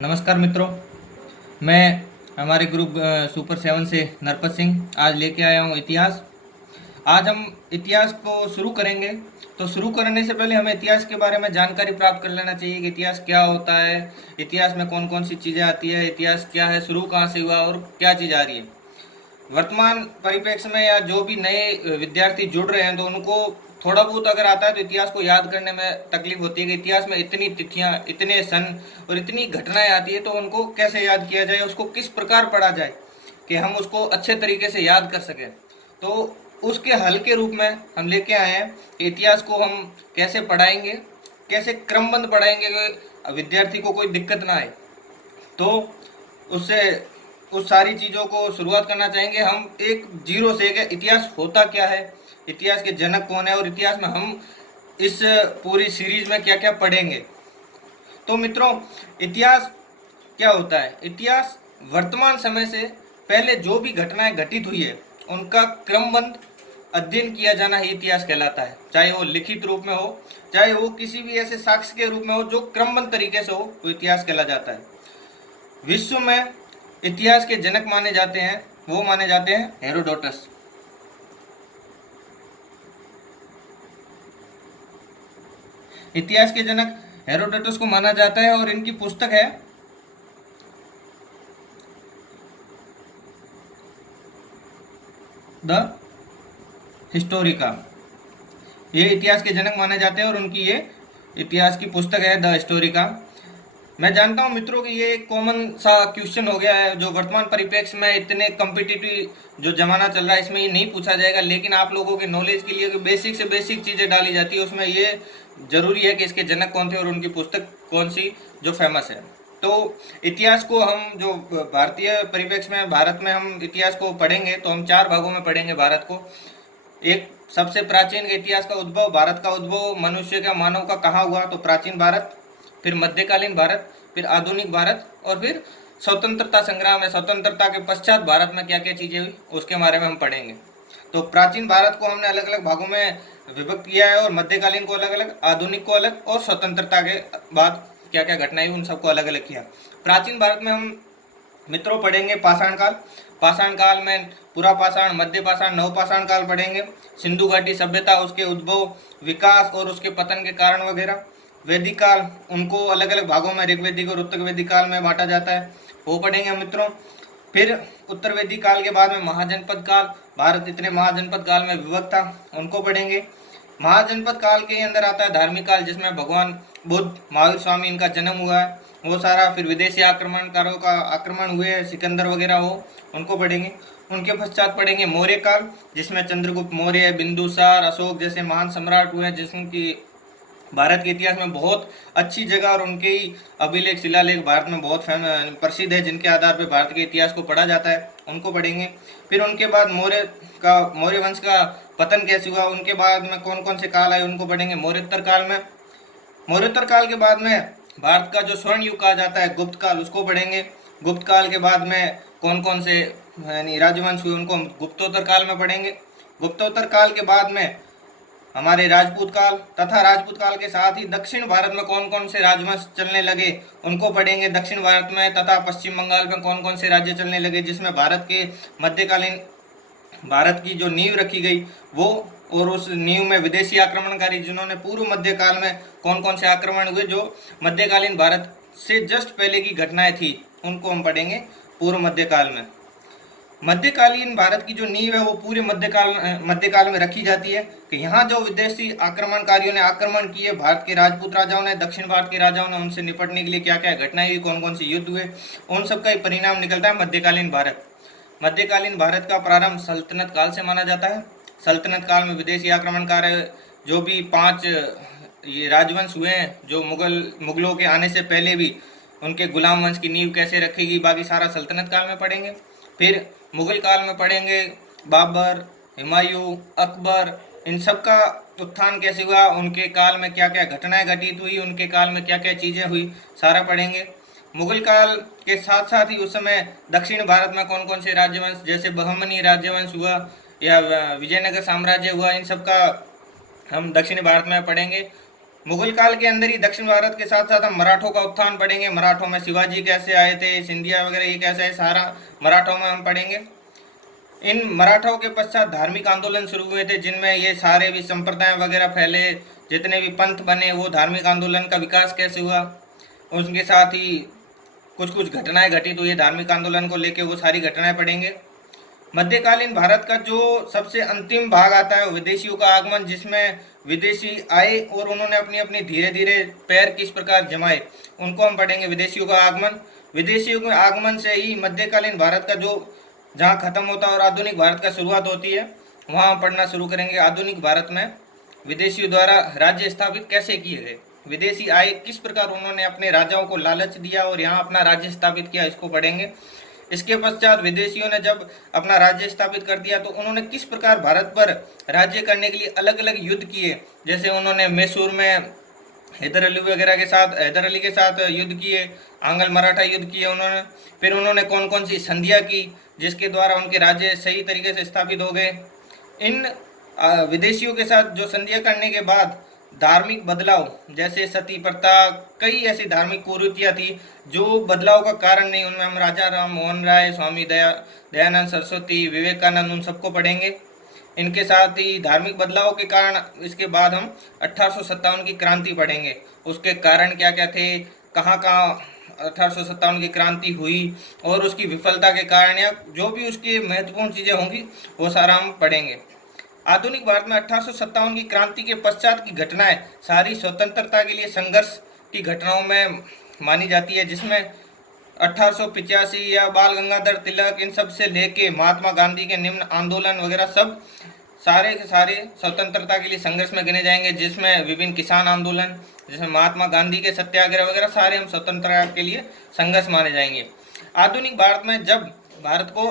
नमस्कार मित्रों। मैं हमारे ग्रुप सुपर सेवन से नरपत सिंह आज लेके आया हूँ इतिहास। आज हम इतिहास को शुरू करेंगे। तो शुरू करने से पहले हमें इतिहास के बारे में जानकारी प्राप्त कर लेना चाहिए कि इतिहास क्या होता है, इतिहास में कौन कौन सी चीज़ें आती है, इतिहास क्या है, शुरू कहाँ से हुआ और क्या चीज़ आ रही है। वर्तमान परिप्रेक्ष्य में या जो भी नए विद्यार्थी जुड़ रहे हैं तो उनको थोड़ा बहुत अगर आता है तो इतिहास को याद करने में तकलीफ होती है कि इतिहास में इतनी तिथियां, इतने सन और इतनी घटनाएं आती है, तो उनको कैसे याद किया जाए, उसको किस प्रकार पढ़ा जाए कि हम उसको अच्छे तरीके से याद कर सकें। तो उसके हल के रूप में हम लेके आए हैं कि इतिहास को हम कैसे पढ़ाएंगे, कैसे क्रमबद्ध पढ़ाएंगे कि विद्यार्थी को कोई दिक्कत ना आए। तो उससे उस सारी चीज़ों को शुरुआत करना चाहेंगे हम एक जीरो से कि इतिहास होता क्या है, इतिहास के जनक कौन है और इतिहास में हम इस पूरी सीरीज में क्या क्या पढ़ेंगे। तो मित्रों, इतिहास क्या होता है? इतिहास वर्तमान समय से पहले जो भी घटनाएं घटित हुई है उनका क्रमबद्ध अध्ययन किया जाना ही इतिहास कहलाता है। चाहे वो लिखित रूप में हो, चाहे वो किसी भी ऐसे साक्ष्य के रूप में हो जो क्रमबद्ध तरीके से हो, वो इतिहास कहला जाता है। विश्व में इतिहास के जनक माने जाते हैं, वो माने जाते हैं हेरोडोटस। इतिहास के जनक हेरोडोटस को माना जाता है और इनकी पुस्तक है द हिस्टोरिका। ये इतिहास के जनक माने जाते हैं और उनकी ये इतिहास की पुस्तक है द हिस्टोरिका। मैं जानता हूँ मित्रों कि ये एक कॉमन सा क्वेश्चन हो गया है जो वर्तमान परिप्रेक्ष्य में इतने कम्पिटिटिव जो जमाना चल रहा है इसमें ये नहीं पूछा जाएगा, लेकिन आप लोगों के नॉलेज के लिए बेसिक से बेसिक चीज़ें डाली जाती है, उसमें ये जरूरी है कि इसके जनक कौन थे और उनकी पुस्तक कौन सी जो फेमस है। तो इतिहास को हम जो भारतीय परिप्रेक्ष्य में भारत में हम इतिहास को पढ़ेंगे तो हम चार भागों में पढ़ेंगे भारत को। एक सबसे प्राचीन इतिहास का उद्भव, भारत का उद्भव मनुष्य का, मानव का कहाँ हुआ, तो प्राचीन भारत। फिर मध्यकालीन भारत, फिर आधुनिक भारत और फिर स्वतंत्रता संग्राम है, स्वतंत्रता के पश्चात भारत में क्या क्या चीज़ें हुई उसके बारे में हम पढ़ेंगे। तो प्राचीन भारत को हमने अलग अलग भागों में विभक्त किया है और मध्यकालीन को अलग अलग, आधुनिक को अलग और स्वतंत्रता के बाद क्या क्या घटनाएं हुई उन सबको अलग अलग किया। प्राचीन भारत में हम मित्रों पढ़ेंगे पाषाण काल। पाषाण काल में पुरा पाषाण, मध्य पाषाण, नवपाषाण काल पढ़ेंगे। सिंधु घाटी सभ्यता, उसके उद्भव, विकास और उसके पतन के कारण वगैरह। वैदिक काल, उनको अलग अलग भागों में ऋग्वैदिक और उत्तर वैदिक काल में बांटा जाता है, वो पढ़ेंगे मित्रों। फिर उत्तर वैदिक काल के बाद में महाजनपद काल, भारत इतने महाजनपद काल में विभक्त था, उनको पढ़ेंगे। महाजनपद काल के अंदर आता है धार्मिक काल, जिसमें भगवान बुद्ध, महावीर स्वामी इनका जन्म हुआ है, वो सारा। फिर विदेशी आक्रमणकारों का आक्रमण हुए, सिकंदर वगैरह हो, उनको पढ़ेंगे। उनके पश्चात पढ़ेंगे मौर्य काल, जिसमें चंद्रगुप्त मौर्य, बिंदुसार, अशोक जैसे महान सम्राट हुए, जिसकी भारत के इतिहास में बहुत अच्छी जगह और उनके ही अभिलेख, शिलालेख भारत में बहुत प्रसिद्ध है, जिनके आधार पर भारत के इतिहास को पढ़ा जाता है, उनको पढ़ेंगे। फिर उनके बाद मौर्य वंश का पतन कैसे हुआ, उनके बाद में कौन कौन से काल आए उनको पढ़ेंगे। मौर्योत्तर काल में, मौर्योत्तर काल के बाद में भारत का जो स्वर्ण युग कहा जाता है गुप्त काल, उसको पढ़ेंगे। गुप्त काल के बाद में कौन कौन से यानी राजवंश हुए उनको हम गुप्तोत्तर काल में पढ़ेंगे। गुप्तोत्तर काल के बाद में हमारे राजपूत काल, तथा राजपूत काल के साथ ही दक्षिण भारत में कौन कौन से राजवंश चलने लगे उनको पढ़ेंगे। दक्षिण भारत में तथा पश्चिम बंगाल में कौन कौन से राज्य चलने लगे, जिसमें भारत के मध्यकालीन भारत की जो नींव रखी गई वो, और उस नींव में विदेशी आक्रमणकारी जिन्होंने पूर्व मध्यकाल में कौन कौन से आक्रमण हुए, जो मध्यकालीन भारत से जस्ट पहले की घटनाएं थी, उनको हम पढ़ेंगे पूर्व मध्यकाल में। मध्यकालीन भारत की जो नींव है वो पूरे मध्यकाल में रखी जाती है कि यहाँ जो विदेशी आक्रमणकारियों ने आक्रमण किए, भारत के राजपूत राजाओं ने, दक्षिण भारत के राजाओं ने, उनसे निपटने के लिए क्या क्या घटनाएं हुई, कौन कौन से युद्ध हुए, उन सब का ही परिणाम निकलता है मध्यकालीन भारत। मध्यकालीन भारत का प्रारंभ सल्तनत काल से माना जाता है। सल्तनत काल में विदेशी आक्रमणकारी जो भी 5 ये राजवंश हुए हैं, जो मुगलों के आने से पहले भी उनके गुलाम वंश की नींव कैसे रखेगी, बाकी सारा सल्तनत काल में पढ़ेंगे। फिर मुगल काल में पढ़ेंगे बाबर, हुमायूं, अकबर, इन सब का उत्थान कैसे हुआ, उनके काल में क्या क्या घटनाएं घटित हुई, उनके काल में क्या क्या चीज़ें हुई, सारा पढ़ेंगे। मुगल काल के साथ साथ ही उस समय दक्षिण भारत में कौन कौन से राजवंश, जैसे बहमनी राजवंश हुआ या विजयनगर साम्राज्य हुआ, इन सब का हम दक्षिण भारत में पढ़ेंगे। मुगल काल के अंदर ही दक्षिण भारत के साथ साथ हम मराठों का उत्थान पढ़ेंगे, मराठों में शिवाजी कैसे आए थे, सिंधिया वगैरह ये कैसे है, सारा मराठों में हम पढ़ेंगे। इन मराठाओं के पश्चात धार्मिक आंदोलन शुरू हुए थे, जिनमें ये सारे भी संप्रदाय वगैरह फैले, जितने भी पंथ बने, वो धार्मिक आंदोलन का विकास कैसे हुआ, उसके साथ ही कुछ कुछ घटनाएं घटी, तो ये धार्मिक आंदोलन को लेके वो सारी घटनाएं पढ़ेंगे। मध्यकालीन भारत का जो सबसे अंतिम भाग आता है विदेशियों का आगमन, जिसमें विदेशी आए और उन्होंने अपनी अपनी धीरे धीरे पैर किस प्रकार जमाए, उनको हम पढ़ेंगे। विदेशियों का आगमन, विदेशियों के आगमन से ही मध्यकालीन भारत का जो जहाँ खत्म होता है और आधुनिक भारत का शुरुआत होती है, वहाँ हम पढ़ना शुरू करेंगे। आधुनिक भारत में विदेशियों द्वारा राज्य स्थापित कैसे किए गए, विदेशी आए किस प्रकार उन्होंने अपने राजाओं को लालच दिया और यहाँ अपना राज्य स्थापित किया, इसको पढ़ेंगे। इसके पश्चात विदेशियों ने जब अपना राज्य स्थापित कर दिया तो उन्होंने किस प्रकार भारत पर राज्य करने के लिए अलग अलग युद्ध किए, जैसे उन्होंने मैसूर में हैदर अली के साथ युद्ध किए, आंग्ल मराठा युद्ध किए उन्होंने। फिर उन्होंने कौन कौन सी संधियाँ की जिसके द्वारा उनके राज्य सही तरीके से स्थापित हो गए। इन विदेशियों के साथ जो संधियाँ करने के बाद धार्मिक बदलाव, जैसे सती प्रथा, कई ऐसी धार्मिक कुरीतियाँ थी जो बदलाव का कारण नहीं, उनमें हम राजा राम मोहन राय, स्वामी दयानंद सरस्वती, विवेकानंद, उन सबको पढ़ेंगे। इनके साथ ही धार्मिक बदलाव के कारण इसके बाद हम 1857 की क्रांति पढ़ेंगे, उसके कारण क्या क्या थे, कहाँ कहाँ 1857 की क्रांति हुई और उसकी विफलता के कारण या जो भी उसकी महत्वपूर्ण चीज़ें होंगी वो सारा हम पढ़ेंगे। आधुनिक भारत में 1857 की क्रांति के पश्चात की घटनाएं सारी स्वतंत्रता के लिए संघर्ष की घटनाओं में मानी जाती है, जिसमें 1885 या बाल गंगाधर तिलक, इन सब से लेके महात्मा गांधी के निम्न आंदोलन वगैरह सब सारे के सारे स्वतंत्रता के लिए संघर्ष में गिने जाएंगे, जिसमें विभिन्न किसान आंदोलन, जिसमें महात्मा गांधी के सत्याग्रह वगैरह सारे हम स्वतंत्रता के लिए संघर्ष माने जाएंगे। आधुनिक भारत में जब भारत को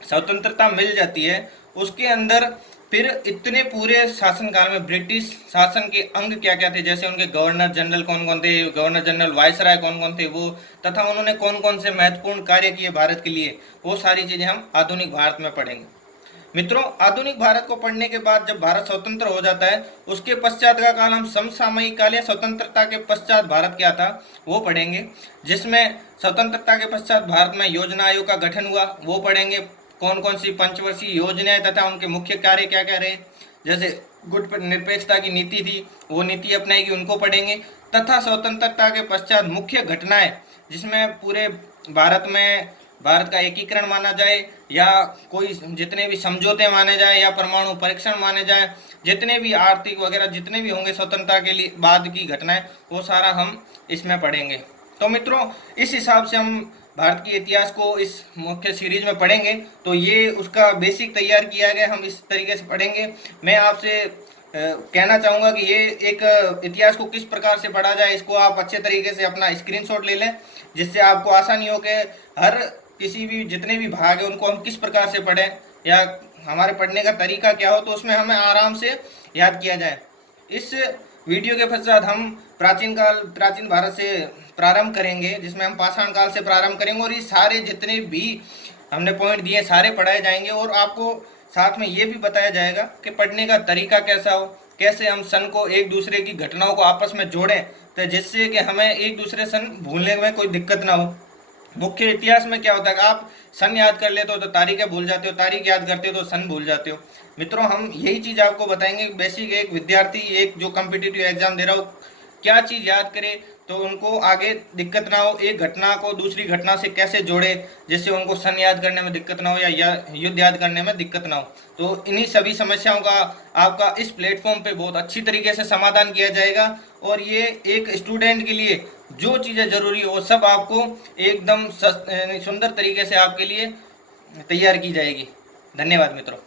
स्वतंत्रता मिल जाती है, उसके अंदर फिर इतने पूरे शासनकाल में ब्रिटिश शासन के अंग क्या क्या थे, जैसे उनके गवर्नर जनरल कौन कौन थे, गवर्नर जनरल वायसराय कौन कौन थे वो, तथा उन्होंने कौन कौन से महत्वपूर्ण कार्य किए भारत के लिए, वो सारी चीज़ें हम आधुनिक भारत में पढ़ेंगे। मित्रों, आधुनिक भारत को पढ़ने के बाद जब भारत स्वतंत्र हो जाता है, उसके पश्चात का काल हम समसामयिक काल या स्वतंत्रता के पश्चात भारत क्या था वो पढ़ेंगे, जिसमें स्वतंत्रता के पश्चात भारत में योजना आयोग का गठन हुआ, वो पढ़ेंगे। कौन कौन सी पंचवर्षीय योजनाएं तथा उनके मुख्य कार्य क्या क्या रहे, जैसे गुट निरपेक्षता की नीति थी, वो नीति अपनाई गई, उनको पढ़ेंगे। तथा स्वतंत्रता के पश्चात मुख्य घटनाएं, जिसमें पूरे भारत में भारत का एकीकरण माना जाए या कोई जितने भी समझौते माने जाए या परमाणु परीक्षण माने जाए, जितने भी आर्थिक वगैरह जितने भी होंगे स्वतंत्रता के लिए बाद की घटनाएं, वो सारा हम इसमें पढ़ेंगे। तो मित्रों, इस हिसाब से हम भारत के इतिहास को इस मुख्य सीरीज में पढ़ेंगे, तो ये उसका बेसिक तैयार किया गया, हम इस तरीके से पढ़ेंगे। मैं आपसे कहना चाहूँगा कि ये एक इतिहास को किस प्रकार से पढ़ा जाए, इसको आप अच्छे तरीके से अपना स्क्रीनशॉट ले लें, जिससे आपको आसानी हो कि हर किसी भी जितने भी भाग है उनको हम किस प्रकार से पढ़ें या हमारे पढ़ने का तरीका क्या हो, तो उसमें हमें आराम से याद किया जाए। इस वीडियो के पश्चात हम प्राचीन भारत से प्रारंभ करेंगे, जिसमें हम पाषाण काल से प्रारंभ करेंगे और ये सारे जितने भी हमने पॉइंट दिए सारे पढ़ाए जाएंगे और आपको साथ में ये भी बताया जाएगा कि पढ़ने का तरीका कैसा हो, कैसे हम सन को एक दूसरे की घटनाओं को आपस में जोड़ें, तो जिससे कि हमें एक दूसरे सन भूलने में कोई दिक्कत ना हो। मुख्य इतिहास में क्या होता है, आप सन याद कर लेते हो तो तारीखें भूल जाते हो, तारीख याद करते हो तो सन भूल जाते हो। मित्रों, हम यही चीज़ आपको बताएंगे। बेसिक एक विद्यार्थी एक जो कॉम्पिटिटिव एग्जाम दे रहा हो क्या चीज़ याद करे तो उनको आगे दिक्कत ना हो, एक घटना को दूसरी घटना से कैसे जोड़े जिससे उनको सन याद करने में दिक्कत ना हो या युद्ध याद करने में दिक्कत ना हो। तो इन्हीं सभी समस्याओं का आपका इस प्लेटफॉर्म पे बहुत अच्छी तरीके से समाधान किया जाएगा और ये एक स्टूडेंट के लिए जो चीज़ें ज़रूरी हो वो सब आपको एकदम सुंदर तरीके से आपके लिए तैयार की जाएगी। धन्यवाद मित्रों।